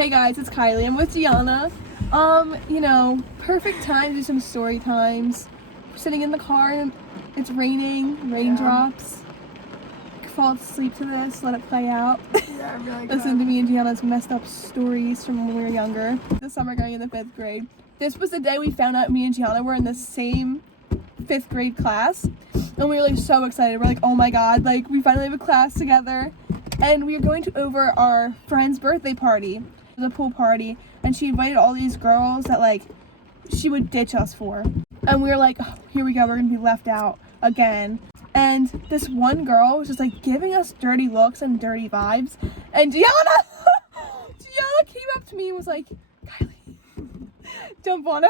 Hey guys, it's Kylie. I'm with Gianna. Perfect time to do some story times. We're sitting in the car and it's raining, raindrops. Fall asleep to this, let it play out. Yeah, I'm really Listen to me and Gianna's messed up stories from when we were younger. This summer going in the 5th grade. This was the day we found out me and Gianna were in the same 5th grade class. And we were like so excited. We're like, oh my god, like we finally have a class together. And we were going to over our friend's birthday party. It was a pool party. And she invited all these girls that like she would ditch us for. And we were like, oh, here we go, we're gonna be left out again. And this one girl was just like giving us dirty looks and dirty vibes. And Gianna came up to me and was like, Kylie, jump on her.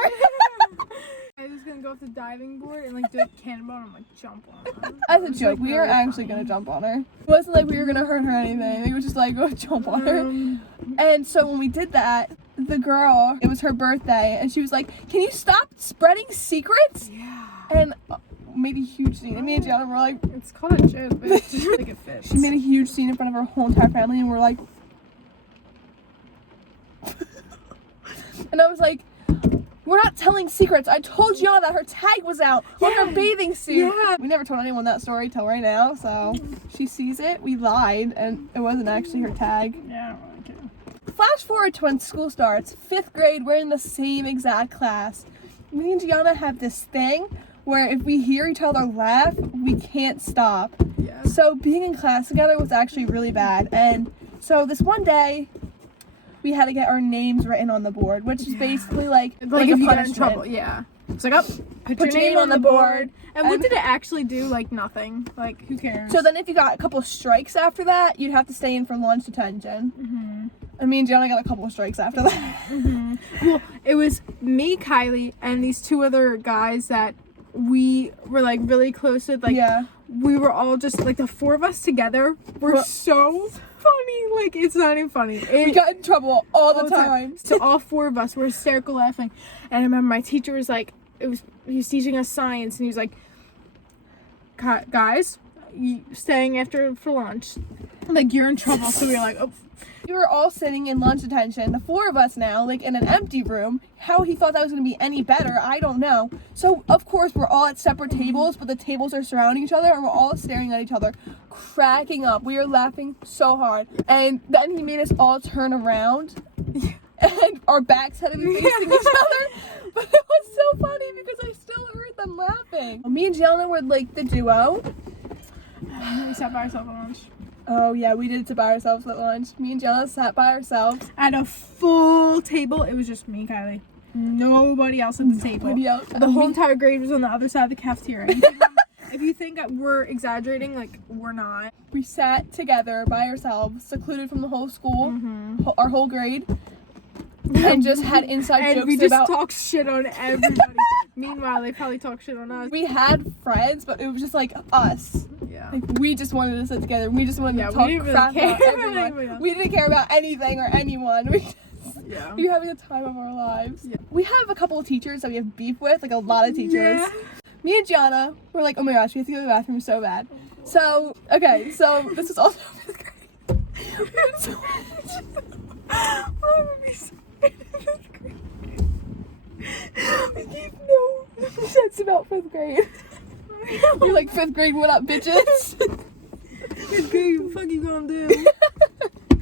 I was gonna go off the diving board and like do a cannonball and like jump on her. As a joke, we were actually gonna jump on her. It wasn't like we were gonna hurt her or anything. We were just like, go jump on her. And so when we did that, the girl, it was her birthday, and she was like, can you stop spreading secrets? Yeah. And made a huge scene. And me and Gianna were like, It's called a joke, bitch. Like it fits. she made a huge scene in front of her whole entire family, and we're like, and I was like, we're not telling secrets. I told Gianna that her tag was out on her bathing suit. Yeah. We never told anyone that story till right now, so she sees it. We lied, and it wasn't actually her tag. Yeah, I don't really care. Flash forward to when school starts. 5th grade, we're in the same exact class. Me and Gianna have this thing where if we hear each other laugh, we can't stop. Yeah. So being in class together was actually really bad. And so this one day, we had to get our names written on the board, which is basically like Like a if you got in punishment. trouble, yeah. It's like, put your name on the board. And what did it actually do? Like nothing. Like who cares? So then if you got a couple strikes after that, you'd have to stay in for lunch detention. Mm-hmm. And me and Gianna got a couple of strikes after that. Mm-hmm. Well, it was me, Kylie, and these two other guys that we were like really close with. Like Yeah. we were all just like the four of us together were Well- so funny. Like it's not even funny. We got in trouble all the time. So all four of us were hysterical laughing. And I remember my teacher was like, he was teaching us science, and he was like, guys, you staying after for lunch, like you're in trouble. So we were like, oh. We were all sitting in lunch detention, the four of us now, like in an empty room. How he thought that was going to be any better, I don't know. So, of course, we're all at separate tables, but the tables are surrounding each other, and we're all staring at each other, cracking up. We were laughing so hard. And then he made us all turn around, and our backs had to be facing each other. But it was so funny because I still heard them laughing. Me and Gianna were like the duo. We sat by ourselves at lunch. Oh yeah, we did sit by ourselves at lunch. Me and Gianna sat by ourselves. At a full table, it was just me, Kylie. Nobody else at the table. Nobody else. The whole entire grade was on the other side of the cafeteria. If you think we're exaggerating, like we're not. We sat together by ourselves, secluded from the whole school, our whole grade, and just had inside And jokes we just about. talk shit on everybody. Meanwhile, they probably talk shit on us. We had friends, but it was just like us. Yeah. Like we just wanted to sit together. We just wanted to Yeah, talk we didn't really crap care about about everyone. anybody else. We didn't care about anything or anyone. We Yeah. were having the time of our lives. Yeah. We have a couple of teachers that we have beef with, like a lot of teachers. Yeah. Me and Gianna were like, oh my gosh, we have to go to the bathroom so bad. So, okay, so this is also 5th grade. Why would we say 5th grade? We keep no sense about 5th grade. We're like 5th grade, what up, bitches? 5th grade, what the fuck you gonna do?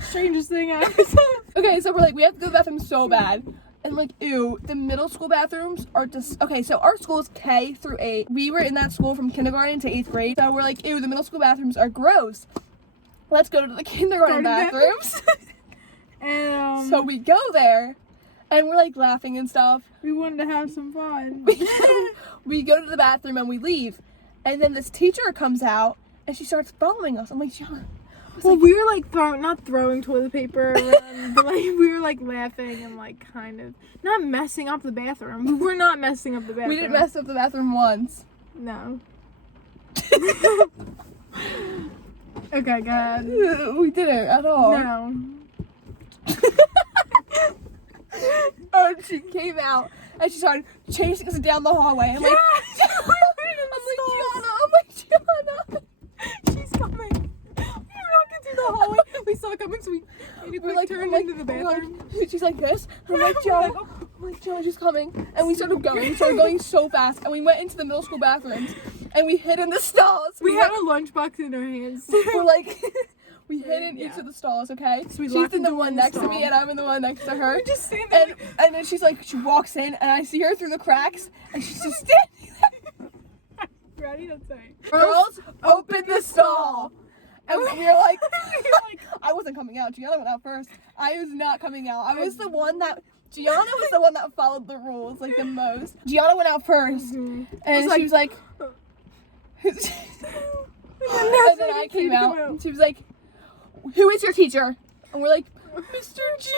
Strangest thing ever. Okay, so we're like, we have to go to the bathroom so bad. And like, ew, the middle school bathrooms are just, okay, so our school is K through 8. We were in that school from kindergarten to 8th grade. So we're like, ew, the middle school bathrooms are gross. Let's go to the kindergarten bathrooms. And So we go there, and we're like laughing and stuff. we wanted to have some fun. We go to the bathroom and we leave. And then this teacher comes out, and she starts following us. I'm like, John. Well, we were like not throwing toilet paper around, but like we were like laughing and like kind of not messing up the bathroom. We were not messing up the bathroom. We didn't mess up the bathroom once. No. Okay, go ahead. We didn't at all. No. And she came out and she started chasing us down the hallway. I'm like, Gianna. She's coming. We were walking through the hallway. We saw it coming, so we We're like, turned I'm like, into the we're like, bathroom. She's like this. And I'm like, Joe. I'm like, Joe, she's coming. And we started going so fast. And we went into the middle school bathrooms. And we hid in the stalls. We had a lunchbox in our hands. We're like, we hid in each of the stalls, okay? So she's in the one next to me, and I'm in the one next to her. We're just standing there. And then she's like, she walks in, and I see her through the cracks, and she's just standing there. Ready? That's right. Girls, open the stall. And we were like, I wasn't coming out. Gianna went out first. I was not coming out. Gianna was the one that followed the rules, like, the most. Gianna went out first, and she was like, and then I came out, and she was like, who is your teacher? And we're like, Mr. G.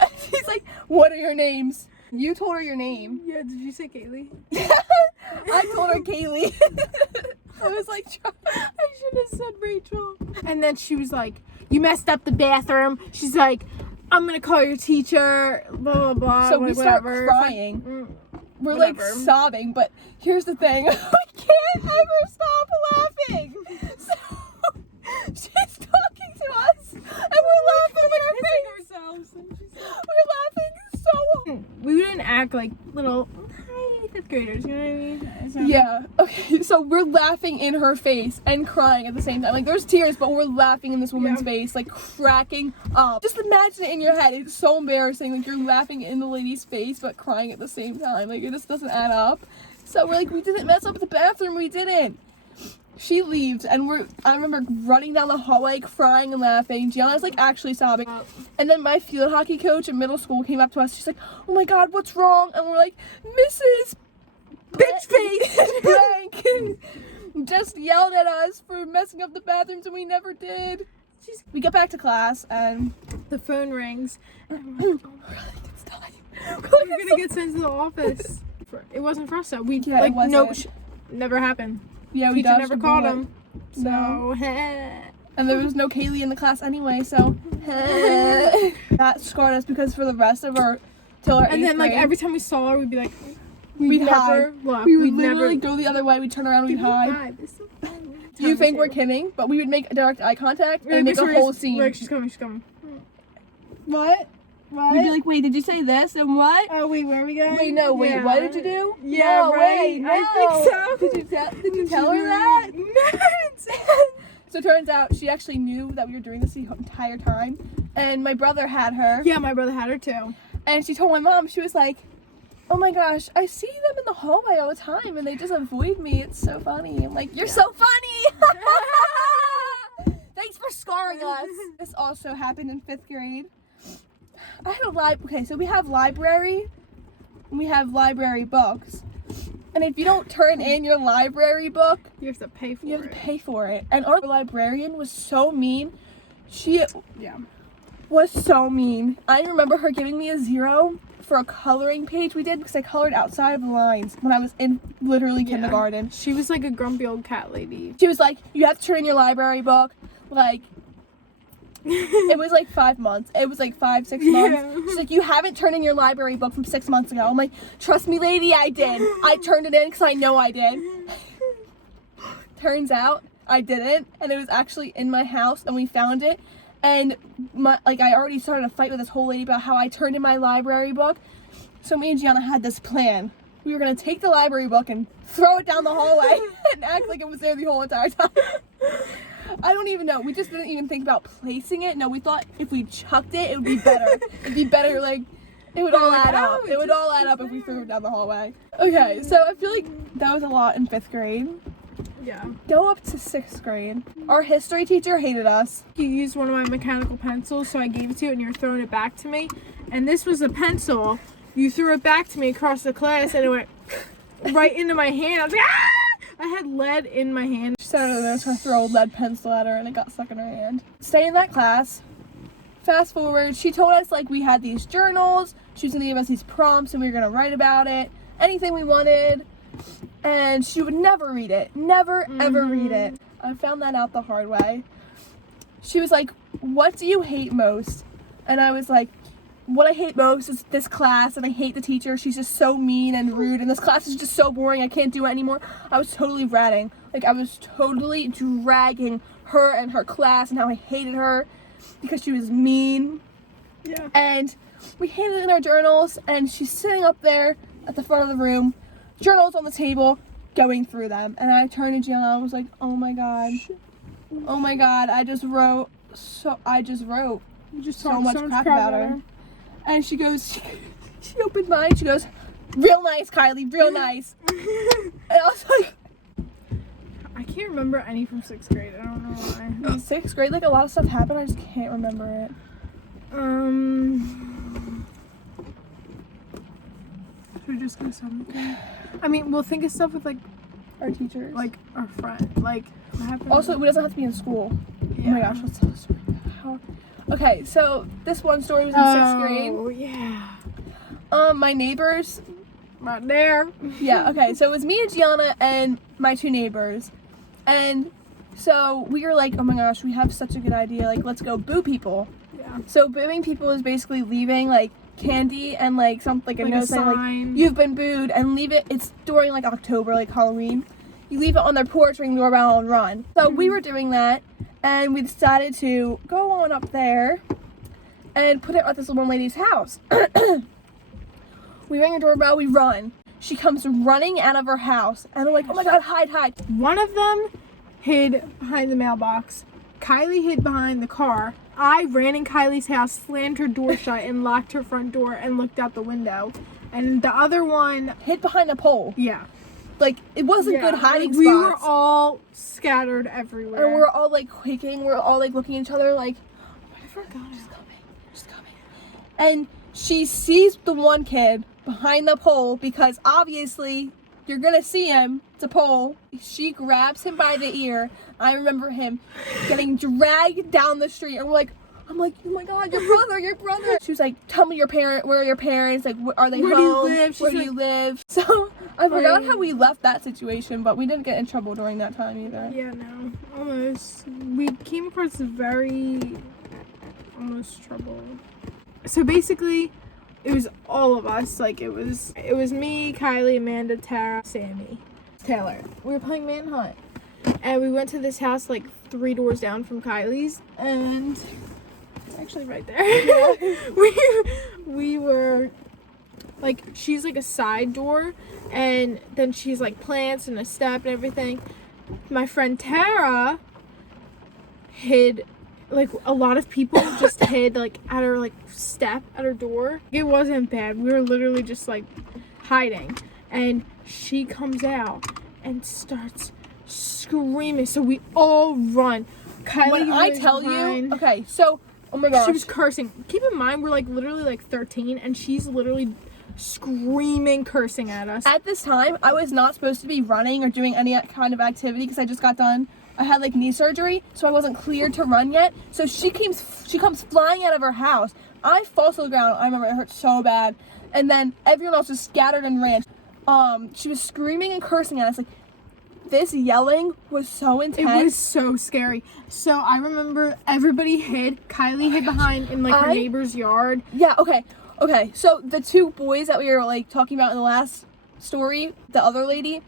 And she's like, what are your names? You told her your name. Yeah, did you say Kaylee? I told her Kaylee. I was like, I should have said Rachel. And then she was like, you messed up the bathroom. She's like, I'm gonna call your teacher, blah, blah, blah. So we start crying. We're like sobbing, but here's the thing. We can't ever stop laughing. So she's talking to us, and we're laughing in her face. Ourselves. We're laughing so. We didn't act like little tiny fifth graders, you know what I mean? So. Yeah. Okay. So we're laughing in her face and crying at the same time. Like there's tears, but we're laughing in this woman's face, like cracking up. Just imagine it in your head. It's so embarrassing. Like you're laughing in the lady's face, but crying at the same time. Like it just doesn't add up. So we're like, we didn't mess up the bathroom. We didn't. She leaves, and I remember running down the hallway crying and laughing. Gianna's like actually sobbing. And then my field hockey coach in middle school came up to us. She's like, oh my God, what's wrong? And we're like, Mrs. Bitch Face Blank just yelled at us for messing up the bathrooms, and we never did. We get back to class, and the phone rings. We're gonna get sent to the office. It wasn't for us, though. We it wasn't. never happened. Yeah, we Teacher never called him. So, no. And there was no Kaylee in the class anyway, so that scarred us because for the rest of our till our and then grade, like every time we saw her, we'd be like, we'd never hide. Look. We would we'd literally never go the other way. We'd turn around, we'd hide. You think we're kidding? But we would make direct eye contact and make a whole scene. Like, she's coming. What? We'd be like, wait, did you say this and what? Oh wait, where are we going? Wait, no, wait, yeah. What did you do? Yeah, no, right. Wait, no. I think so. Did you tell her that? No. So it turns out she actually knew that we were doing this the entire time, and my brother had her. Yeah, my brother had her too. And she told my mom, she was like, oh my gosh, I see them in the hallway all the time, and they just avoid me. It's so funny. I'm like, you're so funny. Thanks for scarring us. This also happened in 5th grade. I had okay, so we have library, and we have library books. And if you don't turn in your library book, you have to pay for it. You have to pay for it. And our librarian was so mean. She was so mean. I remember her giving me a 0 for a coloring page we did because I colored outside of the lines when I was in literally kindergarten. She was like a grumpy old cat lady. She was like, you have to turn in your library book. Like, it was like 5 months. It was like 5, 6 months. Yeah. She's like, you haven't turned in your library book from 6 months ago. I'm like, trust me, lady, I did. I turned it in because I know I did. Turns out I didn't, and it was actually in my house, and we found it. And I already started a fight with this whole lady about how I turned in my library book. So me and Gianna had this plan. We were gonna take the library book and throw it down the hallway and act like it was there the whole entire time. I don't even know. We just didn't even think about placing it. No, we thought if we chucked it, it would be better. It'd be better, like, it would all add up. It would all add up if we threw it down the hallway. Okay, so I feel like that was a lot in 5th grade. Yeah. Go up to 6th grade. Our history teacher hated us. You used one of my mechanical pencils, so I gave it to you, and you're throwing it back to me. And this was a pencil. You threw it back to me across the class, and it went right into my hand. I was like, ah! I had lead in my hand. She said I was going to throw a lead pencil at her, and it got stuck in her hand. Stay in that class. Fast forward, she told us, like, we had these journals. She was going to give us these prompts, and we were going to write about it. Anything we wanted. And she would never read it. Never, ever read it. I found that out the hard way. She was like, what do you hate most? And I was like, what I hate most is this class, and I hate the teacher. She's just so mean and rude, and this class is just so boring. I can't do it anymore. I was totally ratting. Like, I was totally dragging her and her class and how I hated her because she was mean. Yeah. And we handed in our journals, and she's sitting up there at the front of the room, journals on the table, going through them. And I turned to Gianna, I was like, oh my god, I just wrote so much crap about her. And she goes, she opened mine, she goes, real nice, Kylie, real nice. And I was like, I can't remember any from 6th grade. I don't know why. 6th grade, like a lot of stuff happened, I just can't remember it. Should we just go something? I mean, we'll think of stuff with like Our teachers. our friend. Like, what happened? Also, it doesn't have to be in school. Yeah. Oh my gosh, let's tell the story. Okay, so this one story was in 6th grade. Oh, yeah. My neighbors. Right there. Yeah, okay, so it was me and Gianna and my 2 neighbors. And so we were like, oh my gosh, we have such a good idea. Like, let's go boo people. Yeah. So booing people is basically leaving like candy and like something like a note saying sign. like you've been booed, and leave it. It's during like October, like Halloween. You leave it on their porch, ring the doorbell, and run. So we were doing that, and we decided to go on up there and put it at this one lady's house. We ring her doorbell, we run. She comes running out of her house, and I'm like, oh my god, hide. One of them hid behind the mailbox. Kylie hid behind the car. I ran in Kylie's house, slammed her door shut, and locked her front door and looked out the window. And the other one Hid behind a pole. Yeah. Like, it wasn't good hiding spots. We were all scattered everywhere. And we were all like quaking. We were all like looking at each other like, oh my god, she's coming. And she sees the one kid behind the pole because obviously you're gonna see him. It's a pole. She grabs him by the ear. I remember him getting dragged down the street, and I'm like, oh my god, your brother. She was like, tell me where are your parents? Like, are they home? Where do you live? Where do you live? So I forgot how we left that situation, but we didn't get in trouble during that time either. Yeah, no, almost. We came across very almost trouble. So basically, it was all of us. Like, it was me, Kylie, Amanda, Tara, Sammy, Taylor. We were playing Manhunt, and we went to this house like 3 doors down from Kylie's, and it's actually right there. Yeah. we were like, she's like a side door, and then she's like plants and a step and everything. My friend Tara hid. Like, a lot of people just hid, like, at her, like, step at her door. It wasn't bad. We were literally just, like, hiding. And she comes out and starts screaming. So we all run. Kylie, when I tell you, okay, so, oh my gosh. She was cursing. Keep in mind, we're, like, literally, like, 13, and she's literally screaming, cursing at us. At this time, I was not supposed to be running or doing any kind of activity because I just got done. I had like knee surgery, so I wasn't cleared to run yet. So she comes flying out of her house. I fall to the ground. I remember it hurt so bad. And then everyone else just scattered and ran. She was screaming and cursing at us. Like, this yelling was so intense. It was so scary. So I remember everybody hid. Kylie hid behind in like her neighbor's yard. Yeah. Okay. So the 2 boys that we were like talking about in the last story, the other lady,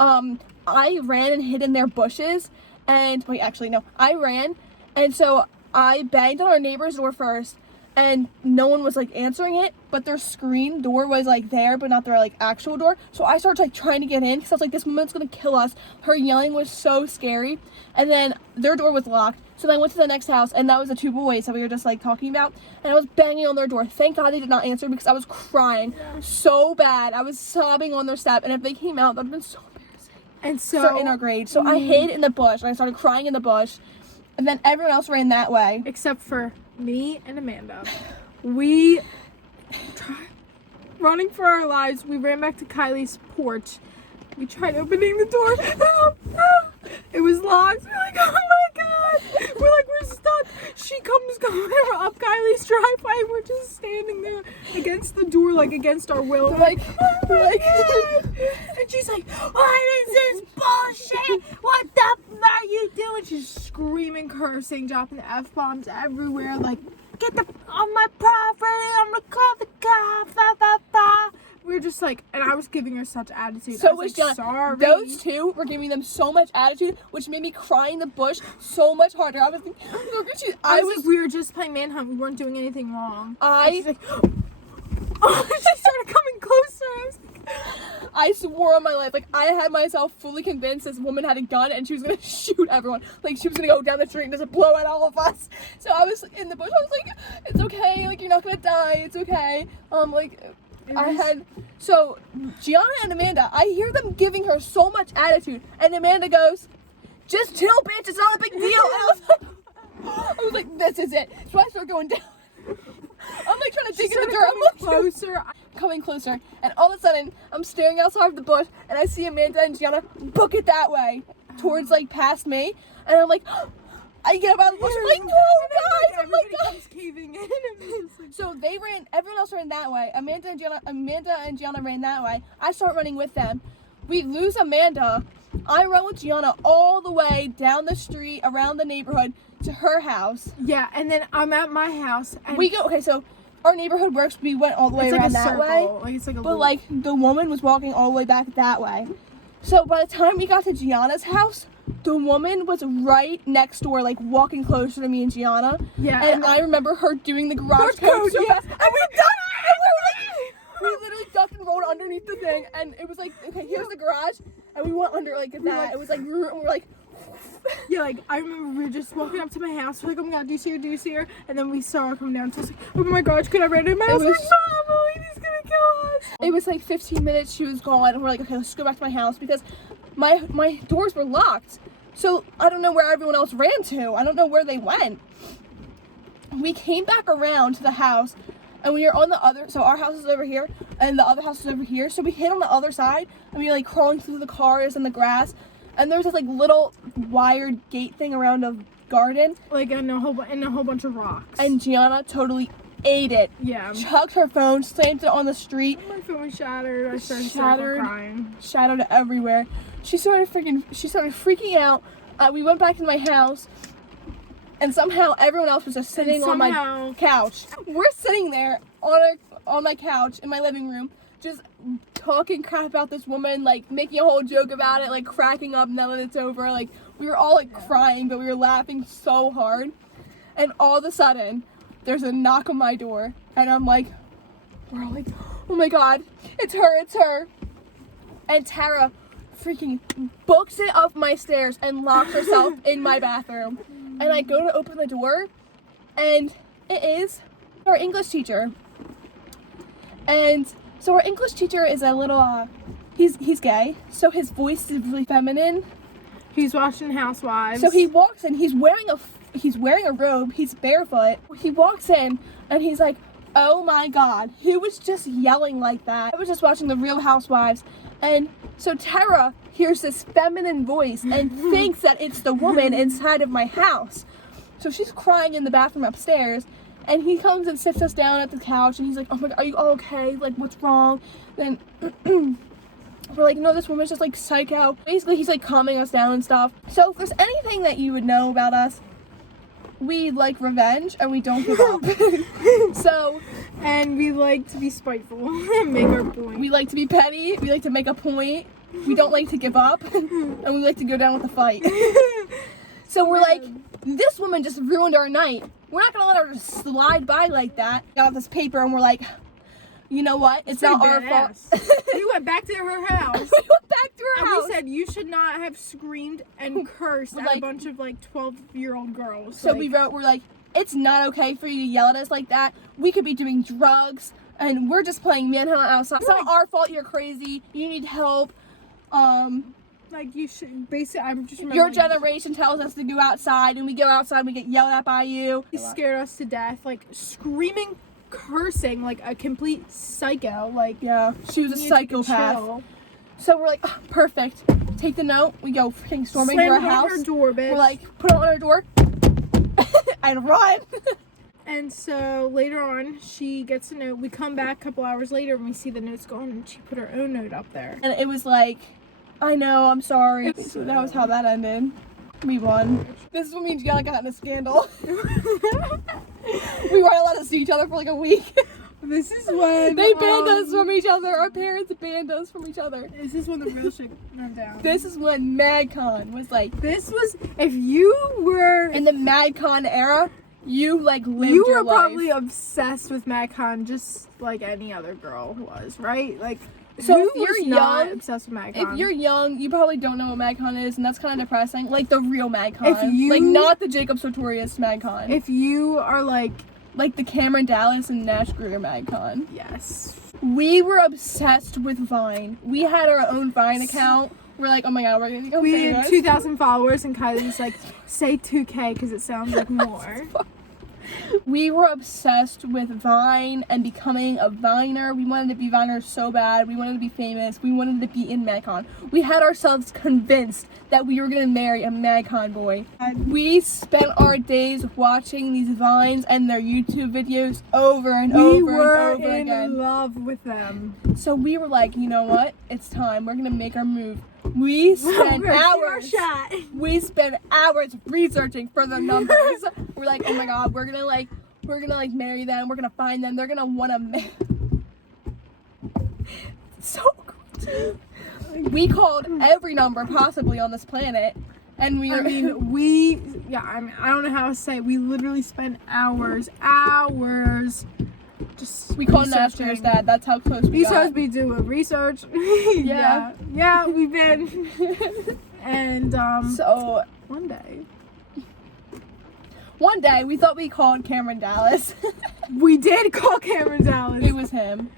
I ran and hid in their bushes. And wait, actually no, I ran, and so I banged on our neighbor's door first, and no one was like answering it, but their screen door was like there, but not their like actual door. So I started like trying to get in because I was like, this woman's gonna kill us. Her yelling was so scary. And then their door was locked. So then I went to the next house, and that was the 2 boys that we were just like talking about, and I was banging on their door. Thank God they did not answer because I was crying so bad. I was sobbing on their step, and if they came out, that would have been so embarrassing. And so in our grade. So I hid in the bush, and I started crying in the bush, and then everyone else ran that way. Except for me and Amanda. We tried running for our lives. We ran back to Kylie's porch. We tried opening the door. Help! It was locked. We're like, oh my god! We're stuck. She comes going up Kylie's driveway. We're just standing there against the door, like against our will. We're like, oh my god! And she's like, what is this bullshit? What the f are you doing? She's screaming, cursing, dropping the F-bombs everywhere. Like, get the on my property. I'm gonna call the cops. We were just just like, and I was giving her such attitude. So I was was like, Gianna. sorry. Those two were giving them so much attitude, which made me cry in the bush so much harder. I was like, I was like, we were just playing manhunt. We weren't doing anything wrong. And she's like, she started coming closer. I swore on my life, like I had myself fully convinced this woman had a gun and she was gonna shoot everyone. Like she was gonna go down the street and just blow at all of us. So I was in the bush. I was like, it's okay. Like you're not gonna die. It's okay. So Gianna and Amanda, I hear them giving her so much attitude, and Amanda goes, "Just chill, bitch. It's not a big deal." And I was like, this is it. So I start going down. I'm like trying to dig in the dirt. I'm like closer. Coming closer, and all of a sudden I'm staring outside of the bush and I see Amanda and Gianna book it that way towards like past me, and I'm like I get up out of the bush. I'm like, no guys, I'm like, comes caving in. so they ran, everyone else ran that way. Amanda and Gianna ran that way. I start running with them. We lose Amanda. I run with Gianna all the way down the street around the neighborhood to her house. Yeah, and then I'm at my house and We go, okay, so our neighborhood works, we went all the way it's around like a that circle. way. Like it's like a But loop. like the woman was walking all the way back that way. So by the time we got to Gianna's house, the woman was right next door, like walking closer to me and Gianna. Yeah, And I remember her doing the garage code. yeah. And we done it! And we literally ducked and rolled underneath the thing, and it was like, okay, here's the garage, and we went under like that. It was like, and we're like, yeah, like I remember we were just walking up to my house. We're like, oh my god, do you see her? And then we saw her come down. So I was like, oh my gosh, could I run in? I was like, Mom, the lady's gonna kill us. it was like 15 minutes. She was gone, and we're like, okay, let's go back to my house because my doors were locked. So I don't know where everyone else ran to. I don't know where they went. We came back around to the house, and we were on the other, so our house is over here and the other house is over here. So we hid on the other side, and we were like crawling through the cars and the grass, and there was this like little wired gate thing around a garden, Like in a whole bunch of rocks. and Gianna totally ate it. yeah, Chucked her phone, slammed it on the street, my phone shattered. I started Shattered. crying. shattered everywhere. She started freaking out. We went back to my house, and somehow everyone else was just sitting on my couch. We're sitting there on my couch in my living room, just talking crap about this woman, like making a whole joke about it, like cracking up now that it's over. Like we were all like crying, but we were laughing so hard. And all of a sudden, there's a knock on my door, and we're all like, oh my god, it's her. And Tara freaking books it up my stairs and locks herself in my bathroom. And I go to open the door, and it is our English teacher. And so our English teacher is a little, he's gay, so his voice is really feminine. He's watching Housewives. So he walks in, he's wearing a robe, he's barefoot. He walks in, and he's like, oh my god, who was just yelling like that? I was just watching the Real Housewives, and so Tara hears this feminine voice and thinks that it's the woman inside of my house. So she's crying in the bathroom upstairs, and he comes and sits us down at the couch, and he's like, oh my god, are you all okay? Like, what's wrong? Then we're like, no, this woman's just like psycho. Basically, he's like calming us down and stuff. So if there's anything that you would know about us, we like revenge and we don't give up. And we like to be spiteful and make our point. We like to be petty, we like to make a point, we don't like to give up, and we like to go down with the fight. So we're like, this woman just ruined our night. We're not gonna let her just slide by like that. Got this paper and we're like, you know what? It's not our fault. We went back to her house. We went back to her And house. we said, you should not have screamed and cursed at a Like- bunch of like 12-year-old girls. So we wrote, we're like, it's not okay for you to yell at us like that. We could be doing drugs, and we're just playing manhunt outside. It's not our fault you're crazy. You need help. Like you should, basically, I'm just remembering. Your generation tells us to go outside, and we go outside, we get yelled at by you. He scared us to death, like screaming, cursing, like a complete psycho. Like, Yeah, she was a you need to psychopath. chill. So we're like, oh, perfect. Take the note. We go freaking storming to Slam our it on house. her door, bitch. We're like, put it on our door. And run. And so later on, she gets a note. We come back a couple hours later and we see the note's gone, and she put her own note up there. And it was like, I know, I'm sorry. So that was how that ended. We won. This is when me and Gianna got in a scandal. We weren't allowed to see each other for like a week. This is when They banned us from each other. Our parents banned us from each other. This is when the real shit went down. This is when MadCon was like. This was if you were In the MadCon era, you like lived you your were probably life. obsessed with MadCon just like any other girl was, right? Like So who if you're was not young- obsessed with MadCon? If you're young, you probably don't know what MadCon is, and that's kind of depressing. Like the real MadCon. If you- like not the Jacob Sartorius MadCon. if you are like Like the Cameron Dallas and Nash Gruder MadCon. yes. We were obsessed with Vine. We had our own Vine account. We're like, oh my god, we're gonna become We famous. had 2,000 followers and Kylie's like, say 2K because it sounds like more. We were obsessed with Vine and becoming a Viner. We wanted to be Viners so bad. We wanted to be famous. We wanted to be in MadCon. We had ourselves convinced that we were going to marry a MadCon boy. We spent our days watching these Vines and their YouTube videos over and We over were and over in again. love with them. So we were like, you know what? It's time. We're going to make our move. We spent hours. We spent hours researching for the numbers. We're like, oh my god, we're gonna marry them. We're gonna find them. They're gonna wanna so crazy. We called every number possibly on this planet, and we. I don't know how to say it. We literally spent hours. Just we called researching. Naster's dad. That's how close we These got. hoes be doing research. Yeah. yeah, we've been. And So one day we thought we called Cameron Dallas. we did call Cameron Dallas. It was him.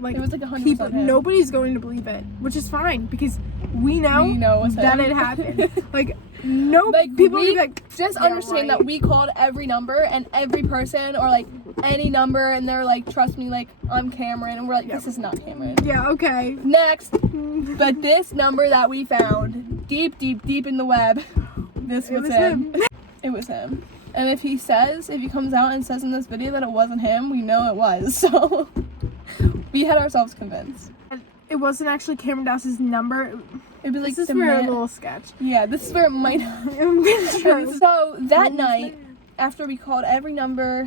Like It was like 100% people. him. Nobody's going to believe it, which is fine because we know it was that him. it happened. Like no Like, people we be like, just yeah, understand right. that we called every number and every person or like any number, and they're like, trust me, like I'm Cameron, and we're like, this is not Cameron. yeah, okay. Next, but this number that we found deep in the web, this was him. It was him. And if he comes out and says in this video that it wasn't him, we know it was. So we had ourselves convinced. It wasn't actually Cameron Dallas's number. It was like This is the for a man- little sketch. Yeah, this is where it might have. True. So that night, after we called every number,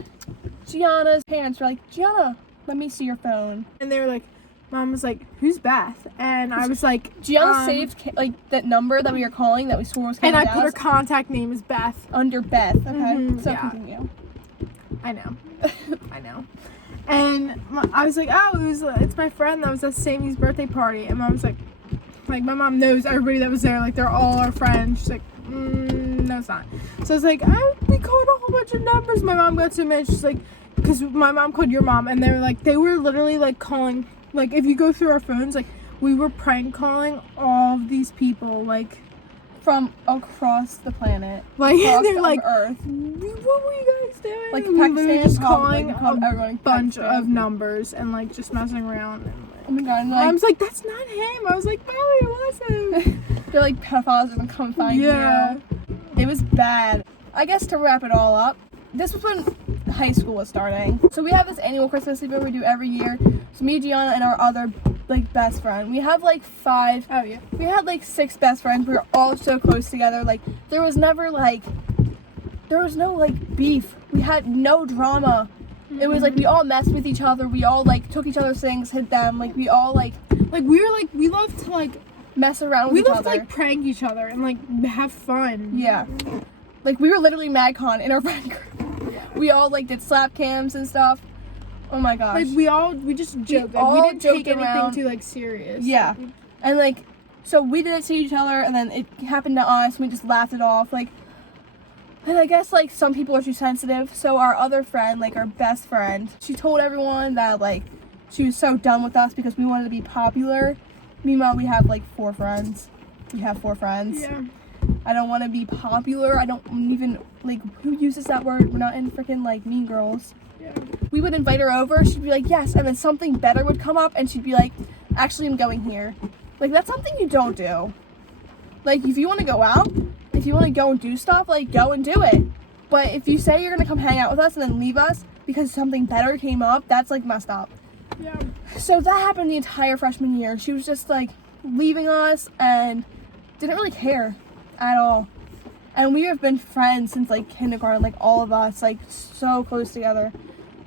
Gianna's parents were like, Gianna, let me see your phone. And they were like, Mom was like, who's Beth? And I was like, Gianna saved like that number that we were calling that we swore was and Cameron I put her Dallas contact name as Beth. under Beth. Okay, Mhm, so yeah. continue. I know. I know. And I was like, oh, it's my friend that was at Sammy's birthday party. And Mom was like my mom knows everybody that was there. Like, they're all our friends. She's like, no, it's not. So I was like, we called a whole bunch of numbers. My mom got so mad. She's like, because my mom called your mom. And they were literally like calling, like if you go through our phones, like we were prank calling all of these people, like From across the planet. like Across they're the like, Earth. what were you guys doing? Like We were literally Pakistan, just calling we called everyone a in bunch Pakistan. of numbers and like just messing around. And, Oh my god, and like, I like, was like, that's not him. I was like, no, it wasn't. they're like pedophiles are gonna come find Yeah. you. It was bad. I guess to wrap it all up, this was when high school was starting. So we have this annual Christmas sleepover we do every year. So me, Gianna, and our other like best friend. We have like 5. Oh yeah. We had like 6 best friends. We were all so close together. Like there was no like beef. We had no drama. It was like we all messed with each other. We all like took each other's things, hid them. Like we all like we love to like mess around with we each love other. to like prank each other and like have fun. Yeah. Like we were literally MadCon in our friend group. We all like did slap cams and stuff. Oh my gosh. Like we just joked. Like, all we didn't take joked anything around. too like serious. Yeah. And like so we did it to each other, and then it happened to us, and we just laughed it off. Like, and I guess like some people are too sensitive. So our other friend, like our best friend, she told everyone that like she was so done with us because we wanted to be popular. Meanwhile, we have like 4 friends. We have 4 friends. Yeah. I don't want to be popular. I don't even like who uses that word. We're not in freaking like Mean Girls. Yeah. We would invite her over. She'd be like, yes, and then something better would come up, and she'd be like, actually, I'm going here. Like that's something you don't do. Like if you want to go out, if you want to go and do stuff, like go and do it. But if you say you're gonna come hang out with us and then leave us because something better came up, that's like messed up. Yeah. So that happened the entire freshman year. She was just like leaving us and didn't really care at all. And we have been friends since like kindergarten, like all of us, like so close together.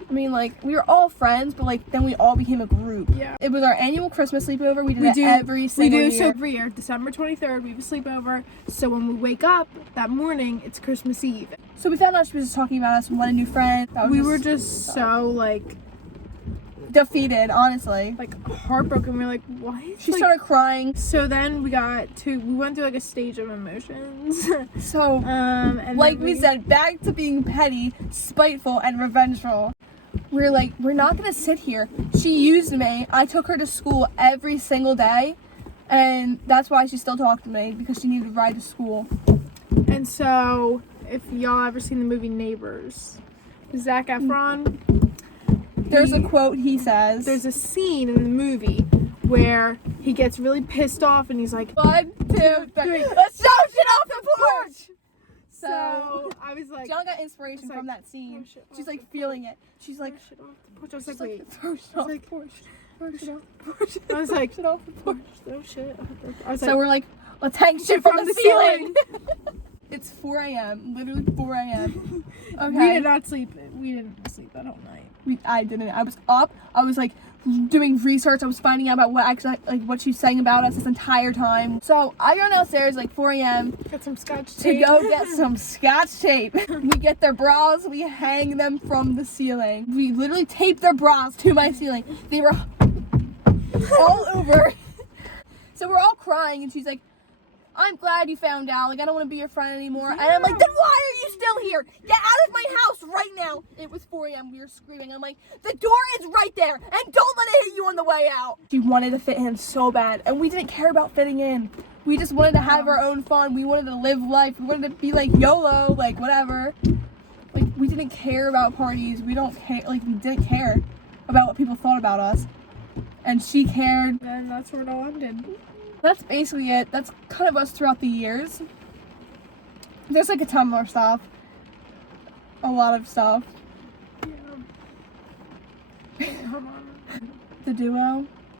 I mean, like, we were all friends, but, like, then we all became a group. Yeah. It was our annual Christmas sleepover. We did it every single year. So every year, December 23rd, we have a sleepover. So when we wake up that morning, it's Christmas Eve. So we found out she was just talking about us and wanted a new friend. We were just so, like, defeated, honestly. like heartbroken. We were like, what? She Like, started crying. so then we went through like a stage of emotions. So, and like then we said, back to being petty, spiteful, and revengeful. We're like, we're not gonna sit here. She used me. I took her to school every single day, and that's why she still talked to me, because she needed to ride to school. And so, if y'all ever seen the movie Neighbors, Zac Efron, There's a quote he says. there's a scene in the movie where he gets really pissed off and he's like, 1, 2, 3. Let's shout shit off the porch! so I was like, John got inspiration from that scene. throw shit off She's like the feeling it. She's like, shit off the porch. I was she's like, wait. throw shit I off was the like, porch. Throw shit off the porch. I was like, shit off the porch. throw shit off the porch. I was So like, we're like, let's hang shit from the ceiling. It's 4 a.m. Literally 4 a.m. Okay. we did not sleep. We didn't sleep that whole night. I didn't. I was up. I was like doing research. I was finding out about what actually, like, what she's saying about us this entire time. So I go downstairs like 4 a.m. Got some scotch to tape. go get some scotch tape. We get their bras. We hang them from the ceiling. We literally taped their bras to my ceiling. They were all over. So we're all crying, and she's like, I'm glad you found out. Like, I don't want to be your friend anymore. And I'm like, then why are you still here? Get out of my house right now. It was 4 a.m. We were screaming. I'm like, the door is right there, and don't let it hit you on the way out. She wanted to fit in so bad, and we didn't care about fitting in. We just wanted to have our own fun. We wanted to live life. We wanted to be like YOLO, like whatever. Like, we didn't care about parties. We didn't care about what people thought about us. And she cared. And that's where it all ended. That's basically it. That's kind of us throughout the years. There's like a ton more stuff. A lot of stuff. Yeah. Hold on. The duo.